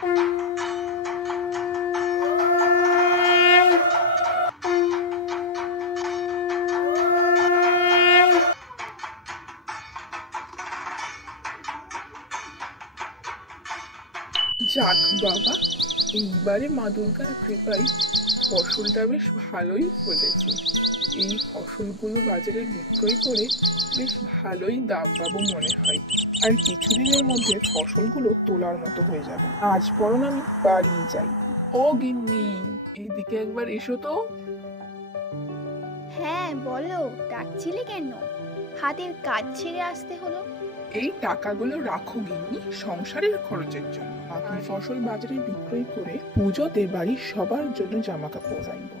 যাক বাবা, এইবারে মা দুর্গার কৃপায় ফসলটা বেশ ভালোই ফলেছে। এই ফসলগুলো বাজারে বিক্রয় করে বেশ ভালোই দাম পাবো মনে হয়। আর কিছুদিনের মধ্যে ফসলগুলো তোলার মতো হয়ে যাবে। আজ বরং আমি বাড়ি যাই। ও গিন্নি, এদিকে একবার এসো তো। হ্যাঁ বলো, ডাকছিলে কেন? হাতের কাজ ছেড়ে আসতে হলো। এই টাকাগুলো রাখো গিন্নি, সংসারের খরচের জন্য। বাকি ফসল বাজারে বিক্রয় করে পুজোতে বাড়ির সবার জন্য জামা কাপড় আনবো।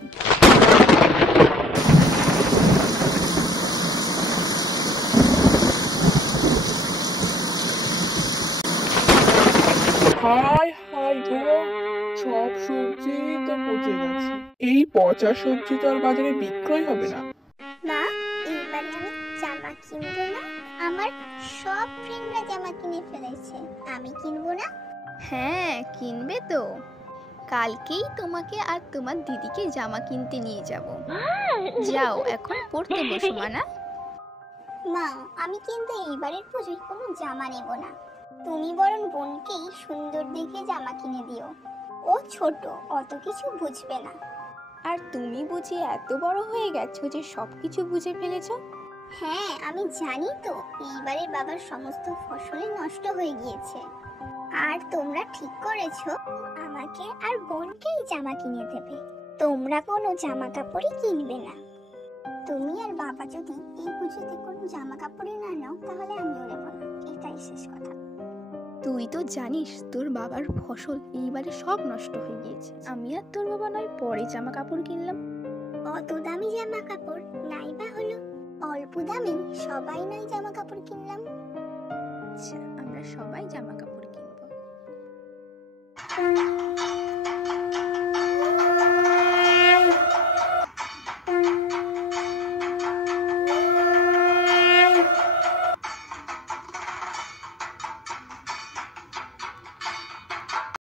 হায় হায় গো, সব সবজি তো পচে গেছে। এই পচা সবজি তো আর বাজারে বিক্রয় হবে না। মা, এইবারে আমি জামা কিনবো না। আমার সব ফ্রেন্ডরা জামা কিনে ফেলেছে, আমি কিনবো না। হ্যাঁ কিনবে তো, কালকেই তোমাকে আর তোমার দিদিকে জামা কিনতে নিয়ে যাব। যাও এখন পড়তে বসো মানা। মা, আমি কিন্তু এইবারের পুজোয় কোনো জামা নেব না। তুমি বরং বোনকেই সুন্দর দেখে জামা কিনে দিও। ও ছোট, অত কিছু বুঝবে না। আর তুমি বুঝি এত বড় হয়ে গেছো যে সব কিছু বুঝে ফেলেছো? হ্যাঁ আমি জানি তো, এইবারে বাবার সমস্ত ফসলই নষ্ট হয়ে গিয়েছে। আর তোমরা ঠিক করেছো আমাকে আর বোনকেই জামা কিনে দেবে। তোমরা কোনো জামা কাপড়ই কিনবে না। তুমি আর বাবা যদি এই পুজোতে কোনো জামা কাপড়ই না নাও, তাহলে আমিও নেব না। এটাই শেষ কথা। তুই তো জানিস তোর বাবার ফসল এইবারে সব নষ্ট হয়ে গিয়েছে। আমি আর তোর বাবা নয় পরে জামা কাপড় কিনলাম। অত দামি জামা কাপড় নাই বা হলো, অল্প দামে সবাই নাই জামা কাপড় কিনলাম। আচ্ছা আমরা সবাই জামা কাপড়